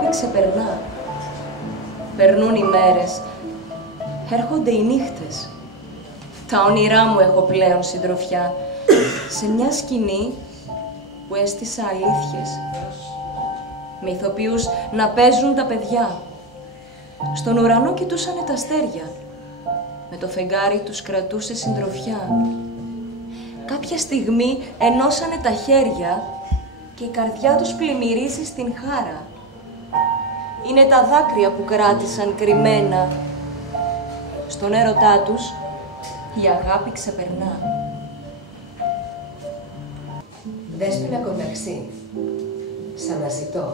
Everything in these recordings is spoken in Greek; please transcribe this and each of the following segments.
αγάπη ξεπερνά. Περνούν οι μέρες, έρχονται οι νύχτες. Τα όνειρά μου έχω πλέον συντροφιά σε μια σκηνή που έστησα αλήθειες. Με ηθοποιούς να παίζουν τα παιδιά. Στον ουρανό κοιτούσανε τα αστέρια. Με το φεγγάρι τους κρατούσε συντροφιά. Κάποια στιγμή ενώσανε τα χέρια και η καρδιά τους πλημμυρίζει στην χάρα. Είναι τα δάκρυα που κράτησαν κρυμμένα. Στον έρωτά τους η αγάπη ξεπερνά. Δέσποινα Κονταξή, σ' αναζητώ.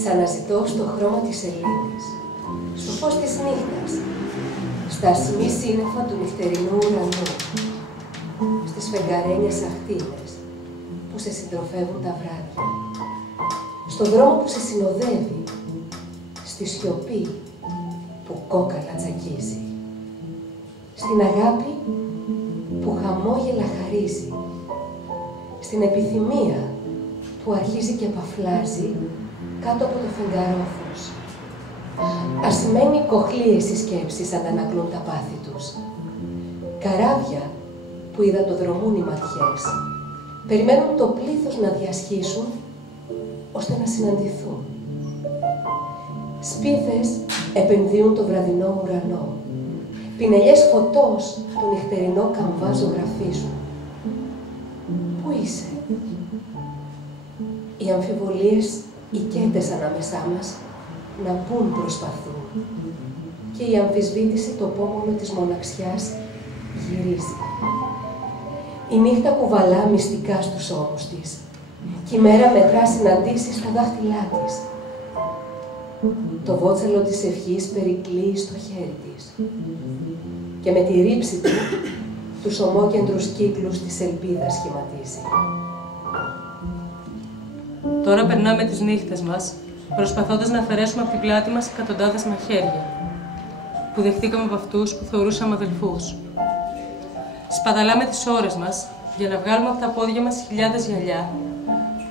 Σ' αναζητώ στο χρώμα της σελήνης, στο φως της νύχτας, στα ασημή σύννεφα του νυχτερινού ουρανού, στις φεγγαρένιες αχτίδες που σε συντροφεύουν τα βράδια, στον δρόμο που σε συνοδεύει, στη σιωπή που κόκαλα τσακίζει, στην αγάπη που χαμόγελα χαρίζει, στην επιθυμία που αρχίζει και παφλάζει κάτω από το φεγγαρόφος. Ασημένοι κοχλίες οι σκέψεις αντανακλούν τα πάθη τους. Καράβια που υδατοδρομούν οι ματιές περιμένουν το πλήθος να διασχίσουν ώστε να συναντηθούν. Σπίθες επενδύουν το βραδινό ουρανό. Πινελιές φωτός το νυχτερινό καμβά ζωγραφίζουν. Πού είσαι? Οι αμφιβολίες οικέτες ανάμεσά μας να μπουν προσπαθούν και η αμφισβήτηση το πόμολο της μοναξιάς γυρίζει. Η νύχτα κουβαλά μυστικά στους ώμους της και η μέρα μετρά συναντήσεις στα δάχτυλά της. Το βότσαλο της ευχής περικλείει στο χέρι της και με τη ρήψη του τους ομόκεντρους κύκλους της ελπίδας σχηματίζει. Τώρα περνάμε τις νύχτες μας, προσπαθώντας να αφαιρέσουμε από την πλάτη μας εκατοντάδες μαχαίρια, που δεχτήκαμε από αυτούς που θεωρούσαμε αδελφούς. Σπαταλάμε τις ώρες μας για να βγάλουμε από τα πόδια μας χιλιάδες γυαλιά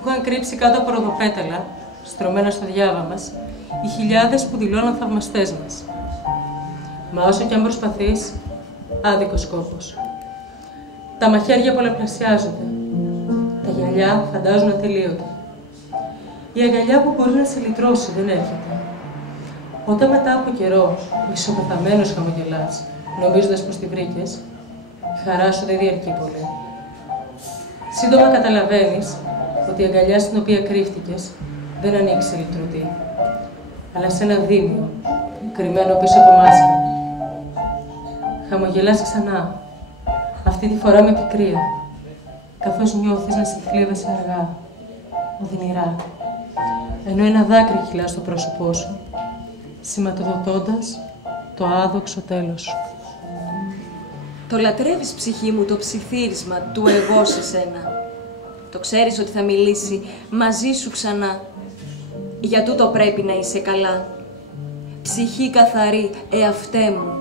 που είχαν κρύψει κάτω από ροδοπέταλα, στρωμένα στο διάβα μας, οι χιλιάδες που δηλώναν θαυμαστές μας. Μα όσο κι αν προσπαθείς, άδικος σκόπος. Τα μαχαίρια πολλαπλασιάζονται. Τα γυαλιά φαντάζουν ατελείωτα. Η αγκαλιά που μπορεί να σε λυτρώσει δεν έρχεται. Όταν μετά από καιρό, μισοπεθαμένος χαμογελάς, νομίζοντας πως τη βρήκες, η χαρά σου δεν διαρκεί πολύ. Σύντομα καταλαβαίνεις ότι η αγκαλιά στην οποία κρύφτηκες δεν ανήκει σε λυτρωτή, αλλά σε ένα δίμιο, κρυμμένο πίσω από μάσκα. Χαμογελάς ξανά, αυτή τη φορά με πικρία, καθώς νιώθεις να σε θλίβεσαι αργά, οδυνηρά, ενώ ένα δάκρυ κυλά στο πρόσωπό σου, σηματοδοτώντας το άδοξο τέλος σου. Το λατρεύεις, ψυχή μου, το ψιθύρισμα του εγώ σε σένα. Το ξέρεις ότι θα μιλήσει μαζί σου ξανά. Για τούτο πρέπει να είσαι καλά. Ψυχή καθαρή, εαυτέ μου.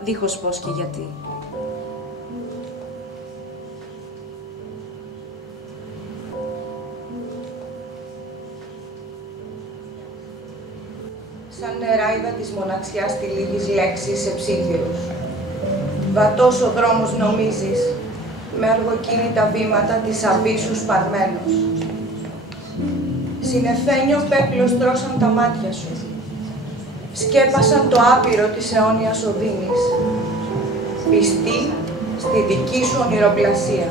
Δίχως πώς και γιατί. Σαν νεράιδα της μοναξιάς τη λίγης λέξης σε ψίχυρους. Βατός ο δρόμος νομίζεις, με αργοκίνητα βήματα της αβύσσου σπαρμένος. Συνεφένιο πέπλος τρώσαν τα μάτια σου. Σκέπασαν το άπειρο της αιώνιας οδύνης. Πιστή στη δική σου ονειροπλασία.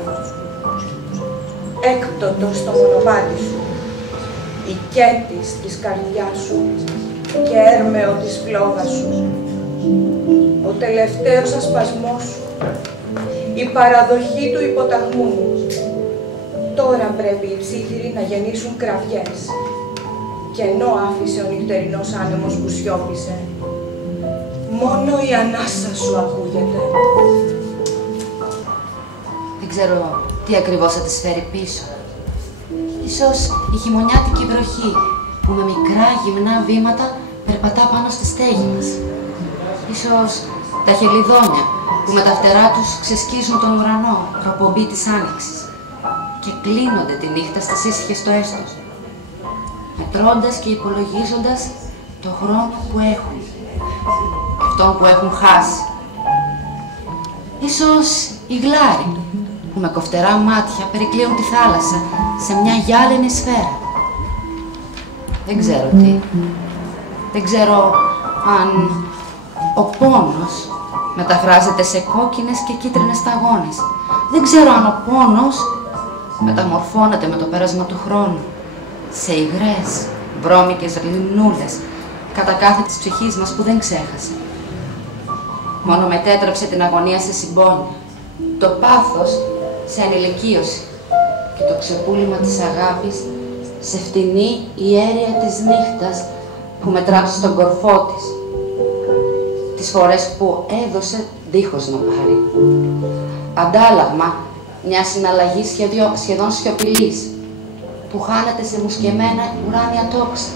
Έκπτωτο στο μονοπάτι σου. Οικέτης της καρδιάς σου και έρμεο της φλόγας σου. Ο τελευταίος ασπασμός σου, η παραδοχή του υποταγμού. Τώρα πρέπει οι ψίχυροι να γεννήσουν κραυγές. Και ενώ άφησε ο νυχτερινός άνεμος που σιώπησε, μόνο η ανάσα σου ακούγεται. Δεν ξέρω τι ακριβώς θα τις φέρει πίσω. Ίσως η χειμωνιάτικη βροχή που με μικρά γυμνά βήματα περπατά πάνω στη στέγη μας. Ίσως τα χελιδόνια που με τα φτερά τους ξεσκίζουν τον ουρανό, προπομπή της άνοιξης και κλείνονται τη νύχτα στις ήσυχες το έστος. Με μετρώντας και υπολογίζοντας το χρόνο που έχουν, αυτόν που έχουν χάσει. Ίσως οι γλάροι, που με κοφτερά μάτια περικλείουν τη θάλασσα σε μια γυάλινη σφαίρα. Δεν ξέρω τι. Δεν ξέρω αν ο πόνος μεταφράζεται σε κόκκινες και κίτρινες σταγόνες. Δεν ξέρω αν ο πόνος μεταμορφώνεται με το πέρασμα του χρόνου σε υγρές, βρώμικες λιμνούλες κατά κάθε της ψυχής μας που δεν ξέχασε. Μόνο μετέτρεψε την αγωνία σε συμπόνια, το πάθος σε ανηλικίωση και το ξεπούλημα της αγάπης σε φτηνή ιέρια της νύχτας που μετράψε στον κορφό της, τις φορές που έδωσε δίχως να πάρει. Αντάλλαγμα μια συναλλαγή σχεδόν σιωπηλής, που χάνεται σε μουσκεμένα ουράνια τόξα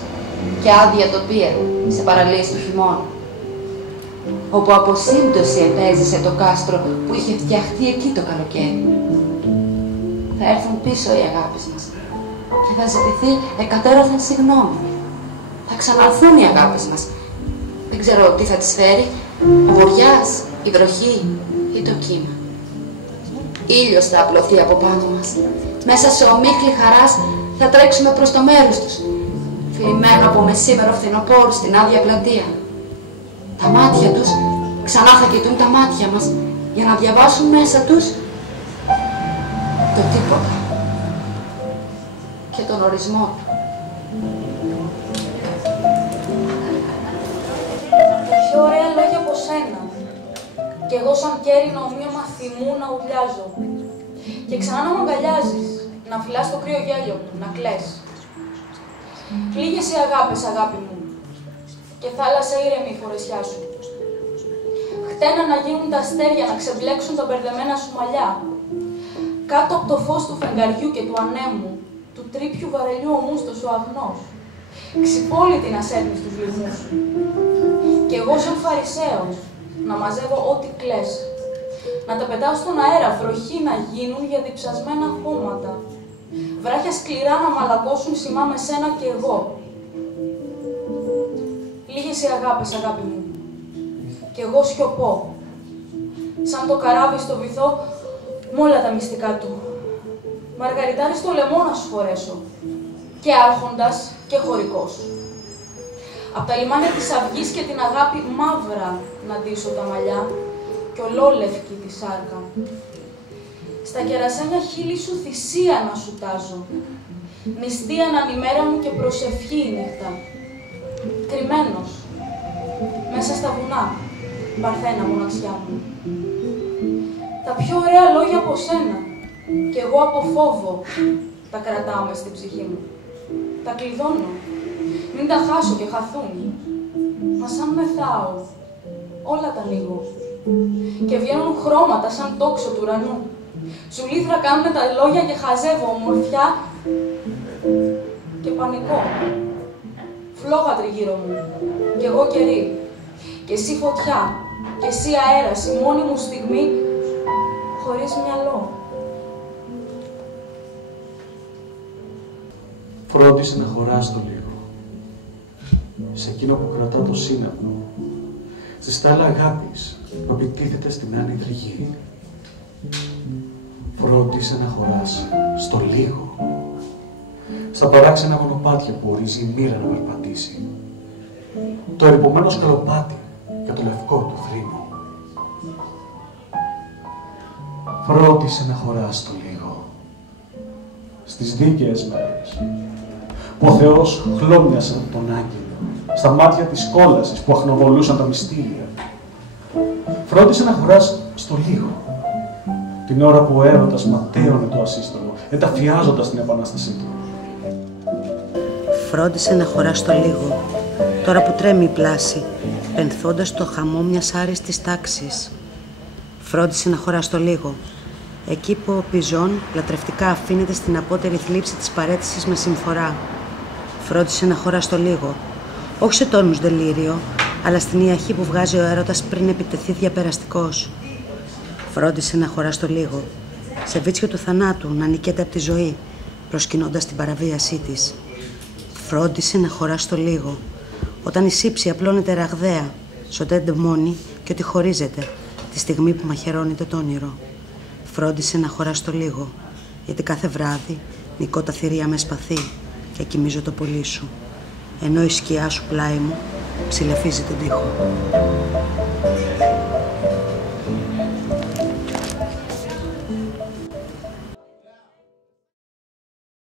και άδεια τοπία σε παραλίες του χειμώνα, όπου από σύμπτωση επέζησε το κάστρο που είχε φτιαχτεί εκεί το καλοκαίρι. Θα έρθουν πίσω οι αγάπες μας και θα ζητηθεί εκατέρωθεν συγγνώμη. Θα ξαναρθούν οι αγάπες μας. Δεν ξέρω τι θα τις φέρει, ο βοριάς, η βροχή ή το κύμα. Ήλιος θα απλωθεί από πάνω μας. Μέσα σε ομίχλη χαράς θα τρέξουμε προς το μέρος τους, φυλμένο από μεσήμερο φθινοπόρου στην άδεια πλατεία. Τα μάτια τους ξανά θα κοιτούν τα μάτια μας για να διαβάσουν μέσα τους το τίποτα και τον ορισμό του. Πιο ωραία λόγια από σένα. Κι εγώ σαν κέρινο ομοίωμα θυμού να ουρλιάζω. Και ξανά να μ' αγκαλιάζεις, να φυλάς το κρύο γέλιο μου, να κλαις. Λίγες οι αγάπες, αγάπη μου, και θάλασσα ήρεμη η φορεσιά σου. Χτένα να γίνουν τα αστέρια να ξεμπλέξουν τα μπερδεμένα σου μαλλιά. Κάτω από το φως του φεγγαριού και του ανέμου, του τρίπιου βαρελιού ομούστος ο αγνός. Ξυπόλυτη να σέρνεις τους λυγμούς σου. Κι εγώ σαν Φαρισαίος, να μαζεύω ό,τι κλαις. Να τα πετάω στον αέρα, βροχή να γίνουν για διψασμένα χώματα. Βράχια σκληρά να μαλακώσουν σημά με σένα κι εγώ. Λίγες οι αγάπες, αγάπη μου. Κι εγώ σιωπώ. Σαν το καράβι στο βυθό, μ' όλα τα μυστικά του. Μαργαριτάρι στο λαιμό να σου φορέσω. Και άρχοντας και χωρικός. Απ' τα λιμάνια της αυγής και την αγάπη μαύρα να ντύσω τα μαλλιά κι ολόλευκη τη σάρκα. Στα κερασάνια χείλη σου θυσία να σου τάζω. Νηστεία να ημέρα μου και προσευχή η νύχτα. Κρυμμένος, μέσα στα βουνά, παρθένα μοναξιά μου. Τα πιο ωραία λόγια από σένα κι εγώ από φόβο τα κρατάω μες στην ψυχή μου. Τα κλειδώνω, μην τα χάσω και χαθούν. Μα σαν μεθάω, όλα τα ανοίγω. Και βγαίνουν χρώματα σαν τόξο του ουρανού. Ζουλήθρα κάνουν τα λόγια και χαζεύω ομορφιά και πανικό. Φλόγα τριγύρω μου, κι εγώ καιρή. Και εσύ φωτιά, και εσύ αέρας, η μόνη μου στιγμή χωρίς μυαλό. Φρόντισε να χωράς το λίγο, σε εκείνο που κρατά το σύννεφο, στη στάλα αγάπης που επιτίθεται στην άνυδρη γη. Φρόντισε να χωράς στο λίγο, στα παράξενα μονοπάτια που ορίζει η μοίρα να περπατήσει, το ερειπωμένο σκαλοπάτι και το λευκό του θρήνο. Φρόντισε να χωράς στο λίγο, στις δίκαιες μέρες, που ο Θεός χλώμιασε τον άγγελο, στα μάτια της κόλασης που αχνοβολούσαν τα μυστήρια. Φρόντισε να χωράς στο λίγο, την ώρα που ο έρωτας ματαίωνε το ασύστολο, ενταφιάζοντας την επανάστασή του. Φρόντισε να χωράς στο λίγο, τώρα που τρέμει η πλάση, πενθώντας το χαμό μιας άριστης τάξης. Φρόντισε να χωράς στο λίγο, εκεί που ο Πιζόν λατρευτικά αφήνεται στην απότερη θλίψη της παραίτησης με συμφορά. Φρόντισε να χωράς στο λίγο, όχι σε τόνους δελίριο, αλλά στην ιαχή που βγάζει ο έρωτας πριν επιτεθεί διαπεραστικός. Φρόντισε να χωράς στο λίγο, σε βίτσιο του θανάτου να νικέται από τη ζωή, προσκυνώντας την παραβίασή της. Φρόντισε να χωράς το λίγο. Όταν η σύψη απλώνεται ραγδαία, σωτέντε μόνη και ότι χωρίζεται τη στιγμή που μαχαιρώνεται το όνειρο. Φρόντισε να χωράς το λίγο, γιατί κάθε βράδυ νικώ τα θηρία με σπαθί και κοιμίζω το πουλί σου, ενώ η σκιά σου πλάι μου ψηλαφίζει τον τοίχο.